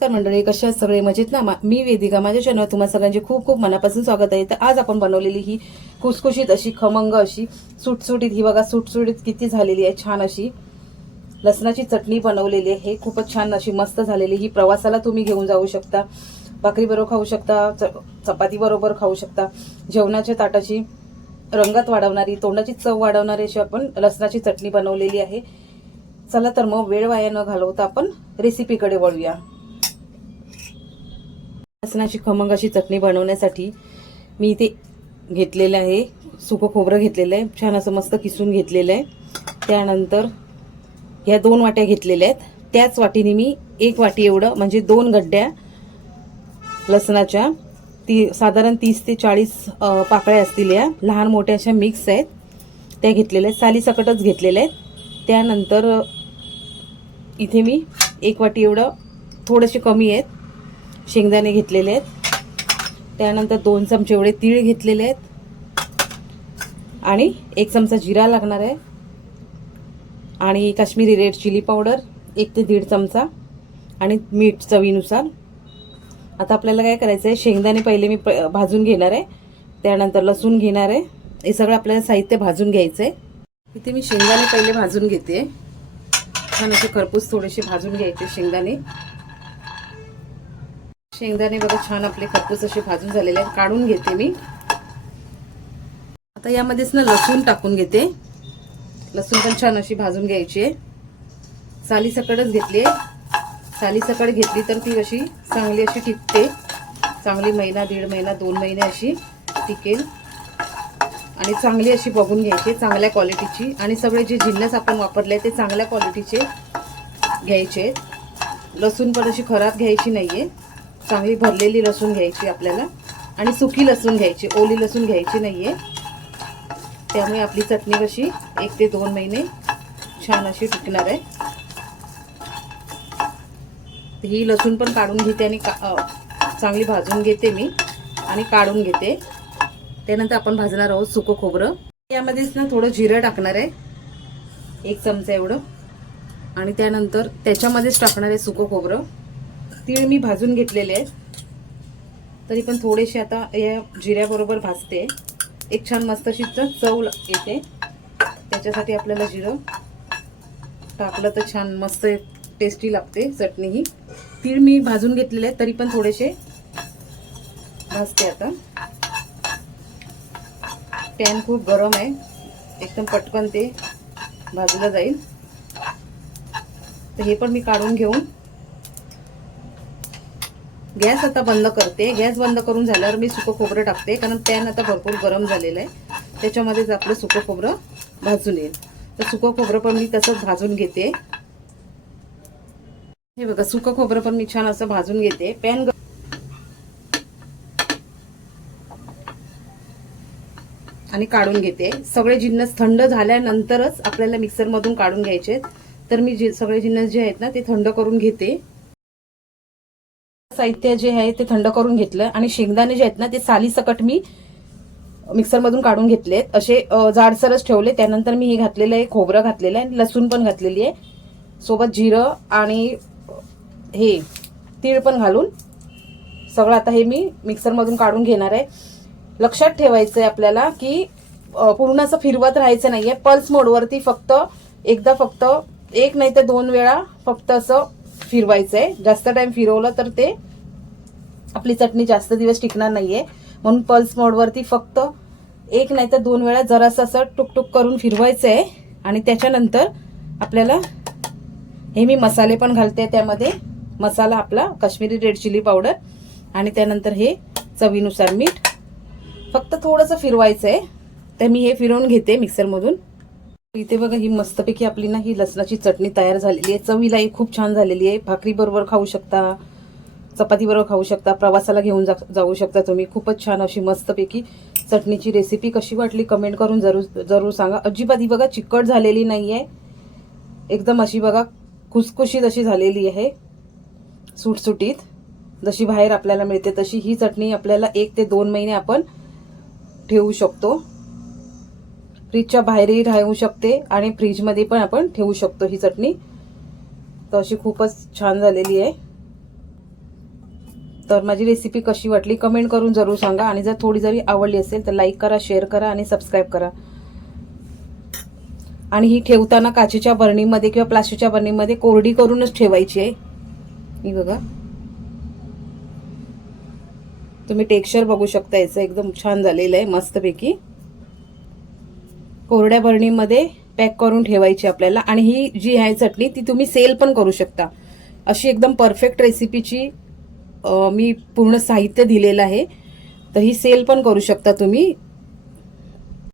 तर मंडळी कशा आहेत सगळे? मजेत ना? मा- मी वेदिका माझ्या चॅनल तुम्हाला सगळ्यांचे खूप खूप मनापासून स्वागत आहे. तर आज आपण बनवलेली ही खुसखुशीत अशी खमंग अशी सुटसुटीत ही बघा सुटसुटीत किती झालेली आहे छान अशी. लसणाची चटणी बनवलेली आहे खूपच छान अशी मस्त झालेली. ही प्रवासाला तुम्ही घेऊन जाऊ शकता. भाकरी बरोबर खाऊ शकता चपाती बरोबर खाऊ शकता. जेवणाच्या ताटाची रंगत वाढवणारी तोंडाची चव वाढवणारी अशी आपण लसणाची चटणी बनवलेली आहे. चला तर मग वेळ वाया न घालवता आपण रेसिपीकडे वळूया. लसणाची खमंग अशी चटणी बनवण्यासाठी मी इथे घेतलेलं आहे. सुकं खोबरं घेतलेलं आहे. छान असं मस्त किसून घेतलेलं आहे. त्यानंतर ह्या दोन वाट्या घेतलेल्या आहेत. त्याच वाटीने मी एक वाटी एवढं म्हणजे दोन गड्ड्या लसणाच्या ती साधारण तीस ते चाळीस पाकळ्या असतील या. लहान मोठ्या अशा मिक्स आहेत. त्या घेतलेल्या आहेत. सालीसकटच घेतलेल्या आहेत. त्यानंतर इथे मी एक वाटी एवढं थोडेसे कमी आहेत. शेंगदाणे घेतलेले आहेत. त्यानंतर दोन चमचे एवढे तीळ घेतलेले आहेत. आणि एक चमचा जिरा लागणार आहे. आणि काश्मीरी रेड चिली पावडर एक ते दीड चमचा. आणि मीठ चवीनुसार. आता आपल्याला काय करायचं आहे शेंगदाणे पहिले मी प- भाजून घेणार आहे. त्यानंतर लसूण घेणार आहे. हे सगळं आपल्याला साहित्य भाजून घ्यायचं आहे इथे मी शेंगदाणे पहिले भाजून घेते. छान असे खरपूस थोडेसे भाजून घ्यायचे शेंगदाणे. शेंगदाणे बघा छान आपले खरपूस असे भाजून झालेले आहेत. काढून घेते मी. आता यामध्येच ना लसूण टाकून घेते. लसूण पण छान अशी भाजून घ्यायची आहे. साली सकटच घेतली साली सकट घेतली तर ती अशी चांगली अशी टिकते. चांगली महिना दीड महिना दोन महिने अशी टिकेल. आणि चांगली अशी बघून घ्यायची चांगल्या क्वालिटीची. आणि सगळे जे जिन्नस आपण वापरले ते चांगल्या क्वालिटीचे घ्यायचे लसूण पण अशी खराब घ्यायची नाही आहे चांगली भरलेली लसूण घ्यायची आपल्याला. आणि सुकी लसूण घ्यायची ओली लसूण घ्यायची नाही आहे त्यामुळे आपली चटणी कशी एक ते दोन महिने छान अशी टिकणार आहे. ही लसूण पण काढून घेते आणि का चांगली भाजून घेते मी आणि काढून घेते. त्यानंतर आपण भाजणार आहोत सुकं खोबरं. यामध्येच ना थोडं जिरं टाकणार आहे. एक चमचा एवढं. आणि त्यानंतर त्याच्यामध्येच टाकणार आहे सुकं खोबरं. तीळ मी भाजून घेतलेले आहेत. तरी पण थोडेसे आता या जिऱ्याबरोबर भाजते. एक छान मस्त अशी चव येते. त्याच्यासाठी आपल्याला जिरं टाकलं तर छान मस्त टेस्टी लागते चटणी ही तीळ मी भाजून घेतलेले आहे तरी पण थोडेसे भाजते आता. पॅन खूप गरम आहे. एकदम पटकन ते भाजलं जाईल. तर हे पण मी काढून घेऊन गॅस आता बंद करते. गॅस बंद करून झाल्यावर मी सुकं खोबरं टाकते. कारण पॅन आता भरपूर गरम झालेलं आहे. त्याच्यामध्येच आपलं सुकं खोबरं भाजून येईल. तर सुकं खोबरं पण मी तसंच भाजून घेते. हे बघा सुकं खोबरं पण मी छान असं भाजून घेते. पॅन आणि काढून घेते. सगळे जिन्नस थंड झाल्यानंतरच आपल्याला मिक्सरमधून काढून घ्यायचे आहेत. तर मी जे सगळे जिन्नस जे आहेत ना ते थंड करून घेते. साहित्य जे आहे ते थंड करून घेतलं आणि शेंगदाणे जे आहेत ना ते साली सकट मी मिक्सरमधून काढून घेतलेत. असे जाडसरच ठेवले. त्यानंतर मी हे घातलेलं आहे खोबरं घातलेलं आहे आणि लसूण पण घातलेली आहे. सोबत जिरं आणि हे तीळ पण घालून. सगळं आता हे मी मिक्सरमधून काढून घेणार आहे. लक्षात ठेवायचं आहे आपल्याला की पूर्ण असं फिरवत राहायचं नाही आहे पल्स मोडवरती फक्त एकदा फक्त एक नाही तर दोन वेळा फक्त असं फिरवायचं आहे जास्त टाईम फिरवलं तर ते आपली चटणी जास्त दिवस टिकणार नाहीये. म्हणून पल्स मोडवरती फक्त एक नाही तर दोन वेळा जरासं असं टुकटुक करून फिरवायचं आहे आणि त्याच्यानंतर आपल्याला हे मी मसाले पण घालते त्यामध्ये. मसाला आपला काश्मीरी रेड चिली पावडर आणि त्यानंतर हे चवीनुसार मीठ. फक्त थोडंसं फिरवायचं आहे तर मी हे फिरवून घेते मिक्सरमधून इथे बघा ही मस्तपैकी आपली ना ही लसणाची चटणी तयार झालेली आहे. चवीलाही खूप छान झालेली आहे. भाकरी बरोबर खाऊ शकता. चपाती बरोबर खाऊ शकता प्रवासाला घेऊन जा जाऊ शकता तुम्ही. खूपच छान अशी मस्तपैकी चटणीची रेसिपी कशी वाटली कमेंट करून जरूर जरूर सांगा. अजिबात ही बघा चिकट झालेली नाही आहे एकदम अशी बघा खुसखुशीत अशी झालेली आहे. सुटसुटीत. जशी बाहेर आपल्याला मिळते तशी ही चटणी आपल्याला एक ते दोन महिने आपण ठेवू शकतो. फ्रीजच्या बाहेरही राहू शकते आणि फ्रीजमध्ये पण आपण ठेवू शकतो ही चटणी. तर अशी खूपच छान झालेली आहे. तर माझी रेसिपी कशी वाटली कमेंट करून जरूर सांगा. आणि जर थोडी जरी आवडली असेल तर लाईक करा शेअर करा आणि सबस्क्राईब करा. आणि ही ठेवताना काचेच्या बरणीमध्ये किंवा प्लास्टिकच्या बरणीमध्ये कोरडी करूनच ठेवायची आहे. ही बघा. तुम्ही टेक्स्चर बघू शकता याचं एकदम छान झालेलं आहे मस्तपैकी. कोरड्या बरणीमध्ये पॅक करून ठेवायची आपल्याला. आणि ही जी आहे चटणी ती तुम्ही सेल पण करू शकता. अशी एकदम परफेक्ट रेसिपीची मी पूर्ण साहित्य दिलेलं आहे. तर ही सेल पण करू शकता तुम्ही.